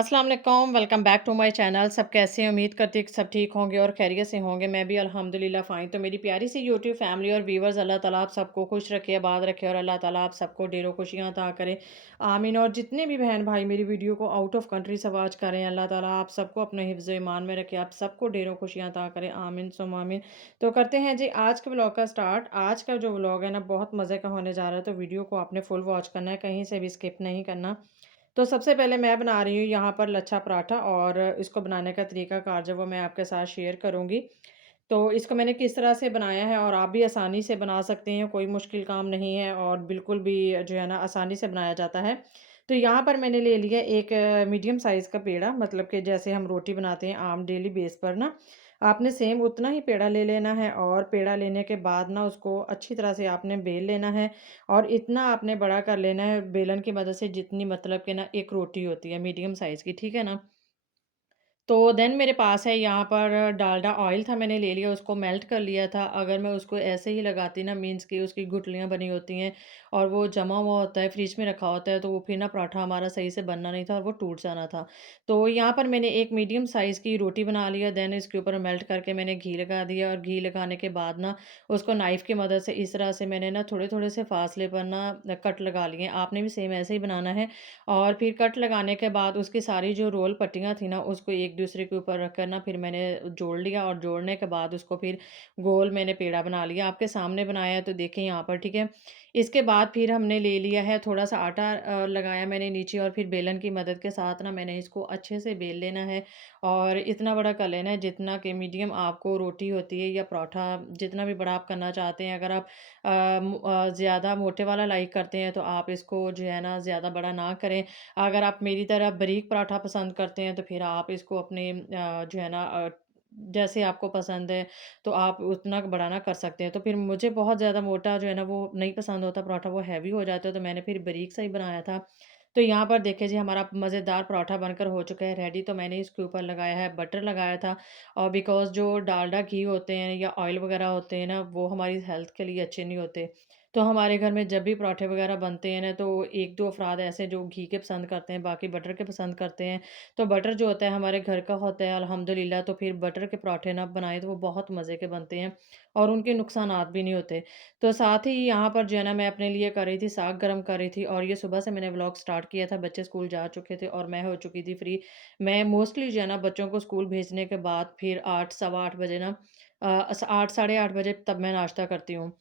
अस्सलाम वालेकुम, welcome back to my channel. सब कैसे हैं? उम्मीद करती हूँ कि सब ठीक होंगे और खैरियत से होंगे। मैं भी अल्हम्दुलिल्लाह फ़ाइन। तो मेरी प्यारी सी यूट्यूब फैमिली और व्यूअर्स, अल्लाह ताला आप सबको खुश रखे, आबाद रखे और अल्लाह ताला आप सबको ढेरों खुशियाँ अता करे। आमीन। और जितने भी बहन-भाई मेरी वीडियो को आउट ऑफ कंट्री से वॉच कर रहे हैं, अल्लाह ताला आप सबको अपने हिफ्ज़ ईमान में रखे, आप सबको ढेरों खुशियाँ अता करे। आमीन सुम्मा आमीन। तो करते हैं जी आज के व्लॉग का स्टार्ट। आज का जो व्लॉग है ना, बहुत मज़े का होने जा रहा है, तो वीडियो को आपने फुल वॉच करना है, कहीं से भी स्किप नहीं करना। तो सबसे पहले मैं बना रही हूँ यहाँ पर लच्छा पराठा, और इसको बनाने का तरीक़ाकार जो वो मैं आपके साथ शेयर करूँगी। तो इसको मैंने किस तरह से बनाया है, और आप भी आसानी से बना सकते हैं, कोई मुश्किल काम नहीं है और बिल्कुल भी जो है ना आसानी से बनाया जाता है। तो यहाँ पर मैंने ले लिया एक मीडियम साइज़ का पेड़ा, मतलब कि जैसे हम रोटी बनाते हैं आम डेली बेस पर ना, आपने सेम उतना ही पेड़ा ले लेना है, और पेड़ा लेने के बाद ना उसको अच्छी तरह से आपने बेल लेना है, और इतना आपने बड़ा कर लेना है बेलन की मदद से जितनी मतलब कि ना एक रोटी होती है मीडियम साइज़ की, ठीक है ना? तो देन मेरे पास है यहाँ पर डालडा ऑयल था, मैंने ले लिया, उसको मेल्ट कर लिया था। अगर मैं उसको ऐसे ही लगाती ना, मीन्स कि उसकी गुठलियाँ बनी होती हैं और वो जमा हुआ होता है, फ्रिज में रखा होता है, तो वो फिर ना पराठा हमारा सही से बनना नहीं था और वो टूट जाना था। तो यहाँ पर मैंने एक मीडियम साइज़ की रोटी बना लिया, देन इसके ऊपर मेल्ट करके मैंने घी लगा दिया, और घी लगाने के बाद ना उसको नाइफ़ की मदद से इस तरह से मैंने ना थोड़े-थोड़े से फासले पर ना कट लगा लिए। आपने भी सेम ऐसे ही बनाना है, और फिर कट लगाने के बाद उसकी सारी जो रोल पट्टियाँ थी ना, उसको एक दूसरे के ऊपर रख कर ना फिर मैंने जोड़ लिया, और जोड़ने के बाद उसको फिर गोल मैंने पेड़ा बना लिया। आपके सामने बनाया है तो देखें यहाँ पर, ठीक है। इसके बाद फिर हमने ले लिया है थोड़ा-सा आटा, लगाया मैंने नीचे, और फिर बेलन की मदद के साथ ना मैंने इसको अच्छे से बेल लेना है, और इतना बड़ा कर लेना है जितना कि मीडियम आपको रोटी होती है या पराठा, जितना भी बड़ा आप करना चाहते हैं। अगर आप ज़्यादा मोटे वाला लाइक करते हैं तो आप इसको जो है ना ज़्यादा बड़ा ना करें। अगर आप मेरी तरह बारीक पराठा पसंद करते हैं तो फिर आप इसको अपने जो है ना जैसे आपको पसंद है तो आप उतना बड़ा ना कर सकते हैं। तो फिर मुझे बहुत ज़्यादा मोटा जो है ना वो नहीं पसंद होता पराठा, वो हैवी हो जाता है, तो मैंने फिर बारीक सा ही बनाया था। तो यहाँ पर देखिए जी, हमारा मज़ेदार पराठा बनकर हो चुका है रेडी। तो मैंने इसके ऊपर लगाया है बटर लगाया था, और बिकॉज़ जो डालडा घी होते हैं या ऑयल वग़ैरह होते हैं ना, वो हमारी हेल्थ के लिए अच्छे नहीं होते। तो हमारे घर में जब भी पराठे वग़ैरह बनते हैं ना, तो 1-2 अफ़राद ऐसे जो घी के पसंद करते हैं, बाकी बटर के पसंद करते हैं। तो बटर जो होता है हमारे घर का होता है अल्हम्दुलिल्लाह, तो फिर बटर के पराठे ना बनाएँ तो वो बहुत मज़े के बनते हैं, और उनके नुकसानात भी नहीं होते। तो साथ ही यहाँ पर जो है ना मैं अपने लिए कर रही थी, साग गरम कर रही थी, और ये सुबह से मैंने व्लॉग स्टार्ट किया था, बच्चे स्कूल जा चुके थे और मैं हो चुकी थी फ्री। मैं मोस्टली जो है ना बच्चों को स्कूल भेजने के बाद फिर 8 सवा 8 बजे ना 8 साढ़े 8 बजे तब मैं नाश्ता करती हूँ।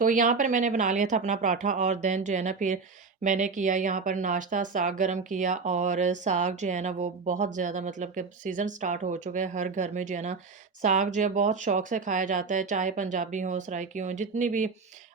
तो यहाँ पर मैंने बना लिया था अपना पराठा, और देन जो है ना फिर मैंने किया यहाँ पर नाश्ता, साग गरम किया, और साग जो है ना वो बहुत ज़्यादा मतलब कि सीज़न स्टार्ट हो चुका है, हर घर में जो है ना साग जो है बहुत शौक से खाया जाता है, चाहे पंजाबी हो, सराइकी हो, जितनी भी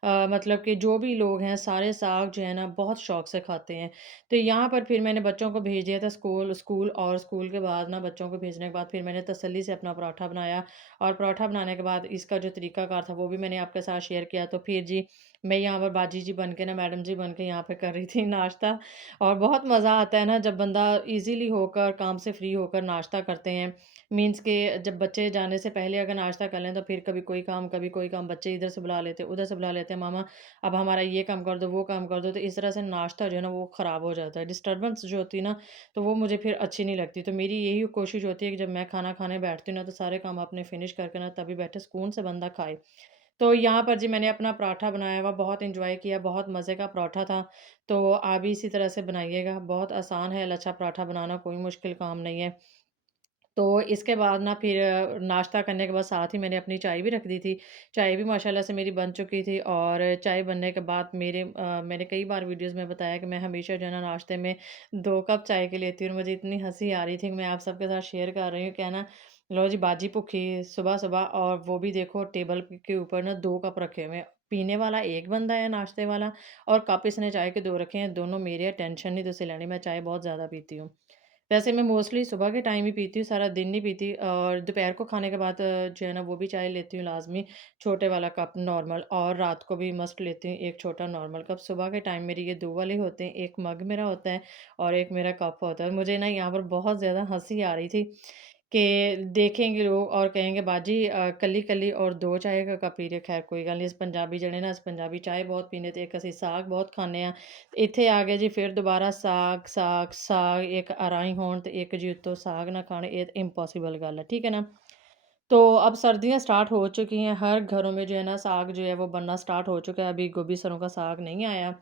मतलब कि जो भी लोग हैं सारे साग जो है ना बहुत शौक से खाते हैं। तो यहाँ पर फिर मैंने बच्चों को भेज दिया था स्कूल स्कूल और स्कूल के बाद ना बच्चों को भेजने के बाद फिर मैंने तसल्ली से अपना पराठा बनाया, और पराठा बनाने के बाद इसका जो तरीकाकार था वो भी मैंने आपके साथ शेयर किया। तो फिर जी मैं यहाँ पर बाजी जी बन के ना, मैडम जी बन के यहाँ पे कर रही थी नाश्ता, और बहुत मज़ा आता है ना जब बंदा इजीली होकर काम से फ्री होकर नाश्ता करते हैं। मीन्स के जब बच्चे जाने से पहले अगर नाश्ता कर लें तो फिर कभी कोई काम बच्चे इधर से बुला लेते हैं, उधर से बुला लेते हैं, मामा अब हमारा ये काम कर दो, वो काम कर दो, तो इस तरह से नाश्ता जो है ना वो ख़राब हो जाता है। डिस्टर्बेंस जो होती है ना, तो वो मुझे फिर अच्छी नहीं लगती। तो मेरी यही कोशिश होती है कि जब मैं खाना खाने बैठती हूँ ना, तो सारे काम अपने फ़िनिश करके ना तभी बैठे सुकून से बंदा खाए। तो यहाँ पर जी मैंने अपना पराठा बनाया हुआ, बहुत एन्जॉय किया, बहुत मज़े का पराठा था। तो आप भी इसी तरह से बनाइएगा, बहुत आसान है लच्छा पराठा बनाना, कोई मुश्किल काम नहीं है। तो इसके बाद ना फिर नाश्ता करने के बाद साथ ही मैंने अपनी चाय भी रख दी थी। चाय भी माशाल्लाह से मेरी बन चुकी थी, और चाय बनने के बाद मैंने कई बार वीडियोज़ में बताया कि मैं हमेशा जो है ना नाश्ते में 2 कप चाय के लेती हूँ, और मुझे इतनी हँसी आ रही थी कि मैं आप सबके साथ शेयर कर रही हूँ, क्या ना, लो जी बाजी भुक्खी सुबह-सुबह, और वो भी देखो टेबल के ऊपर ना 2 कप रखे हुए हैं। पीने वाला एक बंदा है नाश्ते वाला, और कप इसने चाय के 2 रखे हैं, दोनों मेरे हैं, टेंशन नहीं तुसी लैनी, मैं चाय बहुत ज़्यादा पीती हूँ। वैसे मैं मोस्टली सुबह के टाइम ही पीती हूँ, सारा दिन नहीं पीती, और दोपहर को खाने के बाद जो है ना वो भी चाय लेती हूँ लाज़मी, छोटे वाला कप नॉर्मल, और रात को भी मस्ट लेती हूँ एक छोटा नॉर्मल कप। सुबह के टाइम मेरे ये 2 वाले होते हैं, एक मग मेरा होता है और एक मेरा कप होता है। मुझे ना यहाँ पर बहुत ज़्यादा हँसी आ रही थी कि देखेंगे लोग और कहेंगे बाजी कल्ली कल्ली और 2 चाय दा कप पी ले खैर कोई गल्ल नहीं अस पंजाबी जेह्ड़े ना अस पंजाबी चाय बहुत पीने ते इक असीं साग बहुत खाने आं। इत्थे आ गए जी फिर दोबारा साग, साग, साग इक अराई होन ते इक जी उत्तों साग ना खान एह् इम्पॉसिबल गल्ल है, ठीक है ना? तो अब सर्दियाँ स्टार्ट हो चुकी हैं, हर घरों में जो है ना साग जो है वो बनना स्टार्ट हो चुका है, अभी गोभी सरों का साग नहीं आया।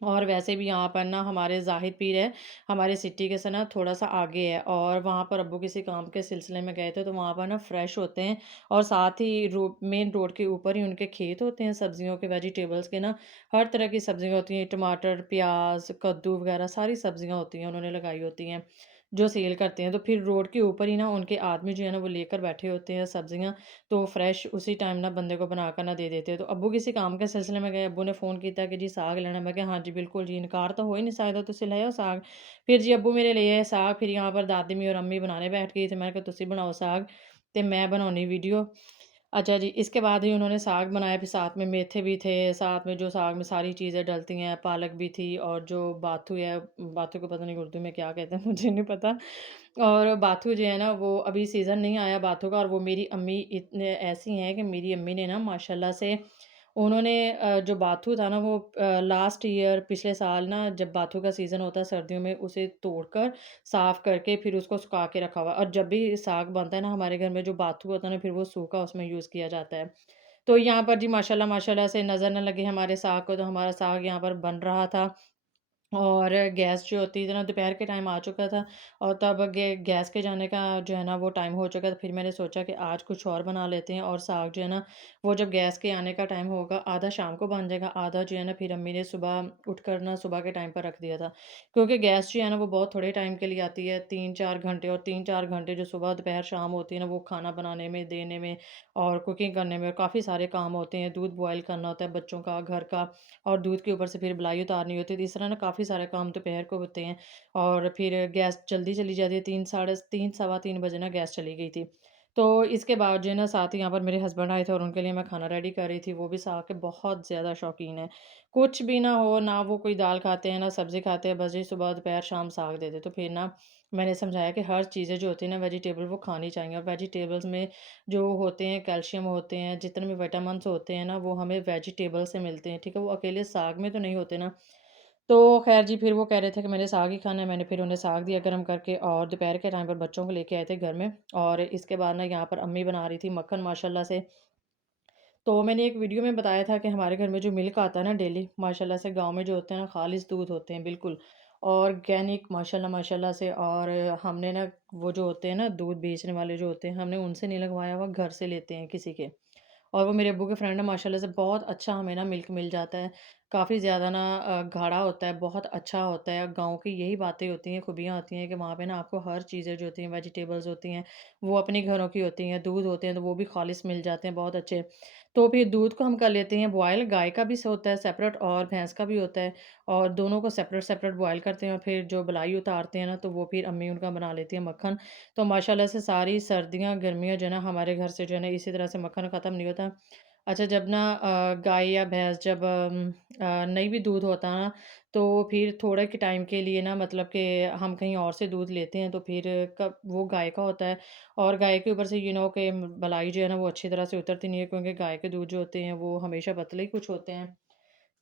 और वैसे भी यहाँ पर ना हमारे ज़ाहिद पीर है, हमारे सिटी के से ना थोड़ा-सा आगे है और वहाँ पर अब्बू किसी काम के सिलसिले में गए थे, तो वहाँ पर ना फ्रेश होते हैं और साथ ही मेन रोड के ऊपर ही उनके खेत होते हैं सब्जियों के, वेजिटेबल्स के ना, हर तरह की सब्जियाँ होती हैं, टमाटर, प्याज़, कद्दू वगैरह सारी सब्जियाँ होती हैं, उन्होंने लगाई होती हैं, जो सेल करते हैं। तो फिर रोड के ऊपर ही ना उनके आदमी जो है ना वो लेकर बैठे होते हैं सब्जियाँ, तो फ्रेश उसी टाइम ना बंदे को बनाकर ना दे देते हैं। तो अब्बू किसी काम के सिलसिले में गए, अब्बू ने फ़ोन कीता कि जी साग लेना, मैं कहा हाँ जी बिल्कुल जी, इनकार तो हो ही नहीं सकदा, तुसीं ले आओ साग। फिर जी अब्बू मेरे ले आए साग, फिर यहाँ पर दादी और अम्मी बनाने बैठ गई, तो मैंने कहा तुसीं बनाओ साग, ते मैं बनाउनी वीडियो। अच्छा जी, इसके बाद ही उन्होंने साग बनाया, फिर साथ में मेथे भी थे, साथ में जो साग में सारी चीज़ें डलती हैं, पालक भी थी और जो बाथू है, बाथू को पता नहीं उर्दू में क्या कहते हैं मुझे नहीं पता। और बाथू जो है ना वो अभी सीज़न नहीं आया बाथू का, और वो मेरी अम्मी इतने ऐसी हैं कि मेरी अम्मी ने ना माशाल्लाह से उन्होंने जो बाथू था ना वो लास्ट ईयर पिछले साल ना जब बाथू का सीज़न होता है सर्दियों में, उसे तोड़कर साफ़ करके फिर उसको सुखा के रखा हुआ है, और जब भी साग बनता है ना हमारे घर में जो बाथू होता है ना फिर वो सूखा उसमें यूज़ किया जाता है। तो यहाँ पर जी माशाल्लाह माशाल्लाह से नज़र ना लगे हमारे साग को, तो हमारा साग यहाँ पर बन रहा था। और गैस जो होती है ना दोपहर के टाइम आ चुका था, और तब गैस के जाने का जो है ना वो टाइम हो चुका था। फिर मैंने सोचा कि आज कुछ और बना लेते हैं, और साग जो है ना वो जब गैस के आने का टाइम होगा आधा शाम को बन जाएगा, आधा जो है ना फिर अम्मी ने सुबह उठकर ना सुबह के टाइम पर रख दिया था, क्योंकि गैस जो है ना वो बहुत थोड़े टाइम के लिए आती है, 3-4 घंटे, और 3-4 घंटे जो सुबह दोपहर शाम होती है ना वो खाना बनाने में, देने में और कुकिंग करने में, और काफ़ी सारे काम होते हैं, दूध बॉयल करना होता है बच्चों का, घर का, और दूध के ऊपर से फिर बलाई उतारनी होती है। तो इस तरह ना काफ़ी सारे काम दोपहर को होते हैं, और फिर गैस जल्दी चली जाती है, 3 साढ़े 3 सवा 3 बजे ना गैस चली गई थी। तो इसके बाद जो है ना साथ ही यहाँ पर मेरे हस्बैंड आए थे, और उनके लिए मैं खाना रेडी कर रही थी। वो भी साग के बहुत ज़्यादा शौकीन हैं। कुछ भी ना हो, ना वो कोई दाल खाते हैं, ना सब्ज़ी खाते हैं, बस जी सुबह, दोपहर, शाम साग दे दो। तो फिर ना मैंने समझाया कि हर चीज़ें जो होती हैं ना वेजिटेबल वो खानी चाहिए, और वेजिटेबल्स में जो होते हैं कैल्शियम होते हैं, जितने भी विटामिन्स होते हैं ना वो हमें वेजिटेबल से मिलते हैं, ठीक है? वो अकेले साग में तो नहीं होते ना। तो ख़ैर जी फिर वो कह रहे थे कि मैंने साग ही खाना है, मैंने फिर उन्हें साग दिया गरम करके, और दोपहर के टाइम पर बच्चों को लेके आए थे घर में, और इसके बाद ना यहाँ पर अम्मी बना रही थी मक्खन माशाल्लाह से। तो मैंने एक वीडियो में बताया था कि हमारे घर में जो मिल्क आता है ना डेली, माशाल्लाह से गाँव में जो होते हैं ना खालिस दूध होते हैं बिल्कुल, ऑर्गेनिक माशाल्लाह माशाल्लाह से। और हमने ना वो जो होते हैं ना दूध बेचने वाले जो होते हैं, हमने उनसे नहीं लगवाया हुआ, घर से लेते हैं किसी के। और वो मेरे अब्बू के फ्रेंड है, माशाल्लाह से बहुत अच्छा हमें ना मिल्क मिल जाता है। काफ़ी ज़्यादा ना गाढ़ा होता है, बहुत अच्छा होता है। गाँव की यही बातें होती हैं, खूबियाँ होती हैं कि वहाँ पे ना आपको हर चीज़ें जो होती हैं, वेजिटेबल्स होती हैं, वो अपने घरों की होती हैं। दूध होते हैं तो वो भी खालिस मिल जाते हैं, बहुत अच्छे। तो फिर दूध को हम कर लेते हैं बॉयल, गाय का भी होता है सेपरेट और भैंस का भी होता है, और दोनों को सेपरेट-सेपरेट बॉयल करते हैं, और फिर जो मलाई उतारते हैं ना तो वो फिर अम्मी उनका बना लेती है मक्खन। तो माशाल्लाह से सारी सर्दियाँ, गर्मियाँ जो है ना हमारे घर से जो है ना इसी तरह से मक्खन ख़त्म नहीं होता। अच्छा जब ना गाय या भैंस जब नहीं भी दूध होता ना, तो फिर थोड़े के टाइम के लिए ना मतलब कि हम कहीं और से दूध लेते हैं, तो फिर कब वो गाय का होता है, और गाय के ऊपर से कि मलाई जो है ना वो अच्छी तरह से उतरती नहीं है, क्योंकि गाय के दूध जो होते हैं वो हमेशा पतले ही कुछ होते हैं।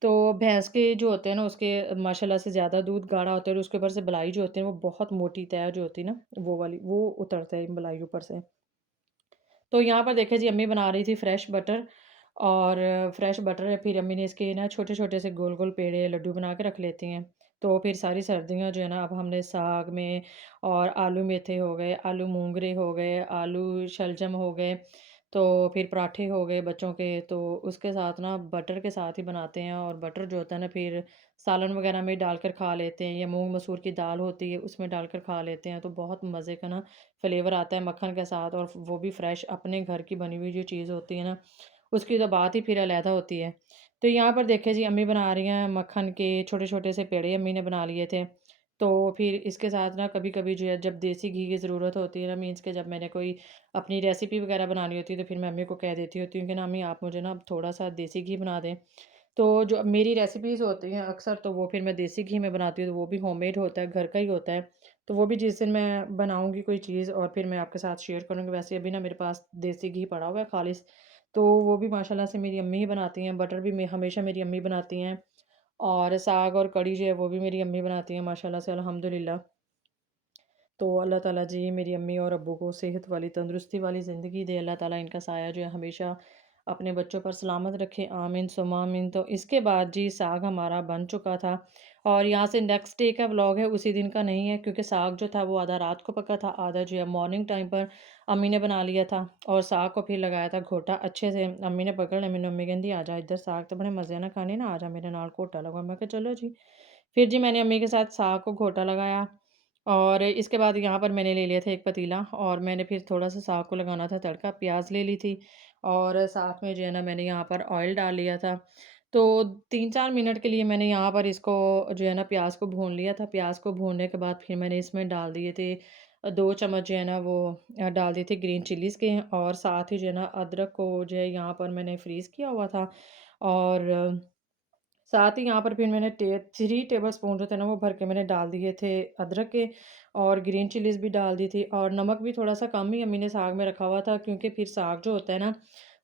तो भैंस के जो होते हैं ना उसके माशाल्लाह से ज़्यादा दूध गाढ़ा होता है, और उसके ऊपर से बलाई जो होती है वो बहुत मोटी तय जो होती है ना वो वाली, वो उतरता है बलाई ऊपर से। तो यहाँ पर देखिए जी अम्मी बना रही थी फ्रेश बटर, और फ्रेश बटर है, फिर अम्मी ने इसके ना छोटे-छोटे से गोल-गोल पेड़े लड्डू बना के रख लेती हैं। तो फिर सारी सर्दियाँ जो है ना अब हमने साग में, और आलू मेथे हो गए, आलू मूँगरे हो गए, आलू शलजम हो गए, तो फिर पराठे हो गए बच्चों के, तो उसके साथ ना बटर के साथ ही बनाते हैं, और बटर जो होता है ना फिर सालन वगैरह में डालकर खा लेते हैं, या मूँग मसूर की दाल होती है उसमें डालकर खा लेते हैं, तो बहुत मज़े का ना फ्लेवर आता है मक्खन के साथ, और वो भी फ्रेश अपने घर की बनी हुई जो चीज़ होती है ना, उसकी तो बात ही फिर अलहदा होती है। तो यहाँ पर देखिए जी अम्मी बना रही हैं मक्खन के छोटे-छोटे से पेड़े, अम्मी ने बना लिए थे। तो फिर इसके साथ ना कभी-कभी जो है जब देसी घी की ज़रूरत होती है ना, मीन्स के जब मैंने कोई अपनी रेसिपी वगैरह बनानी होती है, तो फिर मैं अम्मी को कह देती होती हूँ कि ना अम्मी आप मुझे ना थोड़ा-सा देसी घी बना दें। तो जो मेरी रेसिपीज़ होती हैं अक्सर तो वो फिर मैं देसी घी में बनाती हूँ, तो वो भी होममेड होता है, घर का ही होता है। तो वो भी जिस दिन मैं बनाऊँगी कोई चीज़ और फिर मैं आपके साथ शेयर करूँगी। वैसे अभी ना मेरे पास देसी घी पड़ा हुआ है खालिस, तो वो भी माशाल्लाह से मेरी अम्मी ही बनाती हैं। बटर भी मैं हमेशा मेरी अम्मी बनाती हैं और साग और कढ़ी जो है वो भी मेरी अम्मी बनाती हैं माशाल्लाह से अल्हम्दुलिल्लाह। तो अल्लाह ताला जी मेरी अम्मी और अब्बू को सेहत वाली, तंदुरुस्ती वाली ज़िंदगी दे। अल्लाह ताला इनका साया जो है हमेशा अपने बच्चों पर सलामत रखे। आमीन सुम्मा आमीन। तो इसके बाद जी साग हमारा बन चुका था और यहाँ से नेक्स्ट डे का व्लॉग है, उसी दिन का नहीं है क्योंकि साग जो था वो आधा रात को पका था, आधा जो है मॉर्निंग टाइम पर अम्मी ने बना लिया था और साग को फिर लगाया था घोटा अच्छे से। अम्मी ने पकड़ लिया, मैंने अम्मी कहती आ जा इधर, साग तो बड़े मज़े ना खाने ना, आ जा मेरे नाल घोटा लगा। मैं कहा चलो जी। फिर जी मैंने अम्मी के साथ साग को घोटा लगाया और इसके बाद यहाँ पर मैंने ले लिया था एक पतीला और मैंने फिर थोड़ा-सा साग को लगाना था तड़का, प्याज़ ले ली थी और साथ में जो है ना मैंने यहाँ पर ऑयल डाल लिया था। तो 3-4 मिनट के लिए मैंने यहाँ पर इसको जो है ना प्याज़ को भून लिया था। प्याज़ को भूनने के बाद फिर मैंने इसमें डाल दिए थे 2 चम्मच जो है ना वो डाल दिए थे ग्रीन चिलीज़ के और साथ ही जो है ना अदरक को जो है यहाँ पर मैंने फ्रीज़ किया हुआ था और साथ ही यहाँ पर फिर मैंने 3 टेबलस्पून जो थे ना वो भर के मैंने डाल दिए थे अदरक के और ग्रीन चिलीज़ भी डाल दी थी और नमक भी थोड़ा-सा कम ही अम्मी ने साग में रखा हुआ था क्योंकि फिर साग जो होता है ना,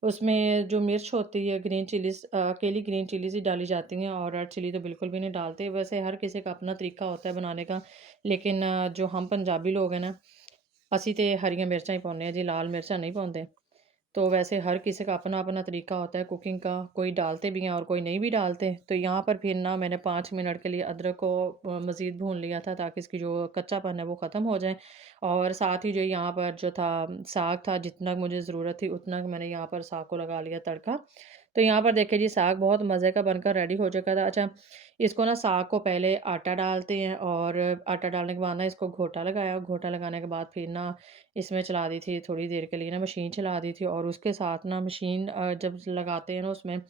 उसमें जो मिर्च होती है ग्रीन चिलीज़ अकेली ग्रीन चिलीज़ ही डाली जाती हैं और रेड चिली तो बिल्कुल भी नहीं डालते। वैसे हर किसी का अपना तरीका होता है बनाने का, लेकिन जो हम पंजाबी लोग हैं ना, ਅਸੀਂ ਤੇ हरियाँ मिर्चां ही पाਉਂਦੇ हैं जी, लाल मिर्चां नहीं पाਉਂਦੇ। तो वैसे हर किसी का अपना-अपना तरीका होता है कुकिंग का, कोई डालते भी हैं और कोई नहीं भी डालते। तो यहाँ पर फिर ना मैंने 5 मिनट के लिए अदरक को मज़ीद भून लिया था ताकि इसकी जो कच्चापन है वो ख़त्म हो जाए और साथ ही जो यहाँ पर जो था साग था, जितना मुझे ज़रूरत थी उतना मैंने यहाँ पर साग को लगा लिया तड़का। तो यहाँ पर देखिए जी साग बहुत मज़े का बनकर रेडी हो चुका था। अच्छा, इसको ना साग को पहले आटा डालते हैं और आटा डालने के बाद ना इसको घोटा लगाया, घोटा लगाने के बाद फिर ना इसमें चला दी थी थोड़ी देर के लिए ना मशीन चला दी थी और उसके साथ ना मशीन जब लगाते हैं ना उसमें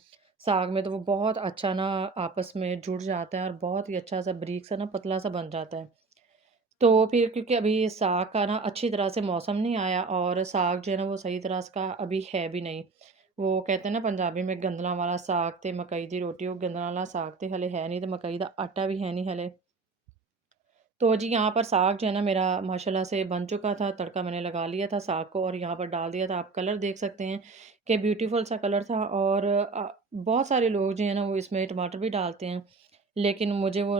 साग में तो वो बहुत अच्छा ना आपस में जुड़ जाता है और बहुत ही अच्छा सा बारीक सा ना पतला सा बन जाता है। तो फिर क्योंकि अभी साग का ना अच्छी तरह से मौसम नहीं आया और साग जो है ना वो सही तरह से का अभी है भी नहीं। वो कहते हैं ना पंजाबी में गंदਲਾਂ वाला साग ते मकई दी रोटी, वो गंदਲਾਂ वाला साग ते हले है नहीं ते मकई दा आटा भी है नहीं हले। तो जी यहाँ पर साग जो है ना मेरा माशाल्लाह से बन चुका था, तड़का मैंने लगा लिया था साग को और यहाँ पर डाल दिया था। आप कलर देख सकते हैं कि ब्यूटीफुल सा कलर था और बहुत सारे लोग जो है ना वो इसमें टमाटर भी डालते हैं, लेकिन मुझे वो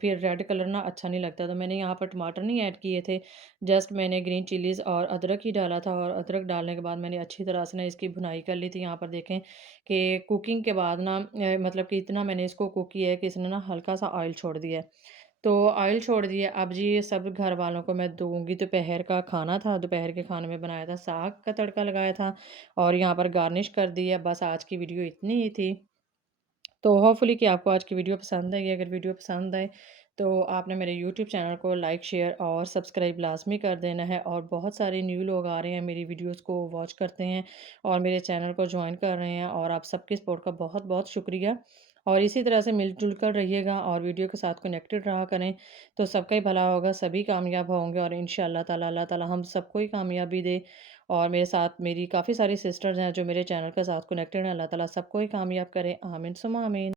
फिर रेड कलर ना अच्छा नहीं लगता, तो मैंने यहाँ पर टमाटर नहीं ऐड किए थे। जस्ट मैंने ग्रीन चिलीज़ और अदरक ही डाला था और अदरक डालने के बाद मैंने अच्छी तरह से ना इसकी भुनाई कर ली थी। यहाँ पर देखें कि कुकिंग के बाद ना मतलब कि इतना मैंने इसको कुक किया है कि इसने ना हल्का सा ऑयल छोड़ दिया है। तो ऑयल छोड़ दिया। अब जी ये सब घर वालों को मैं दूँगी। दोपहर का खाना था, दोपहर के खाने में बनाया था, साग का तड़का लगाया था और यहाँ पर गार्निश कर दी है। बस आज की वीडियो इतनी ही थी। तो होपफुली कि आपको आज की वीडियो पसंद आई। अगर वीडियो पसंद आए तो आपने मेरे यूट्यूब चैनल को लाइक, शेयर और सब्सक्राइब लाज़मी कर देना है और बहुत सारे न्यू लोग आ रहे हैं, मेरी वीडियोज़ को वॉच करते हैं और मेरे चैनल को जॉइन कर रहे हैं और आप सबके सपोर्ट का बहुत-बहुत शुक्रिया। और इसी तरह से मिल-जुल कर रहिएगा और वीडियो के साथ कनेक्टेड रहा करें, तो सबका ही भला होगा, सभी कामयाब होंगे और इंशाअल्लाह ताला अल्लाह ताला हम सबको ही कामयाबी दे। और मेरे साथ मेरी काफ़ी सारी सिस्टर्स हैं जो मेरे चैनल के साथ कनेक्टेड हैं, अल्लाह ताला सबको ही कामयाब करे। आमीन सुम्मा आमीन।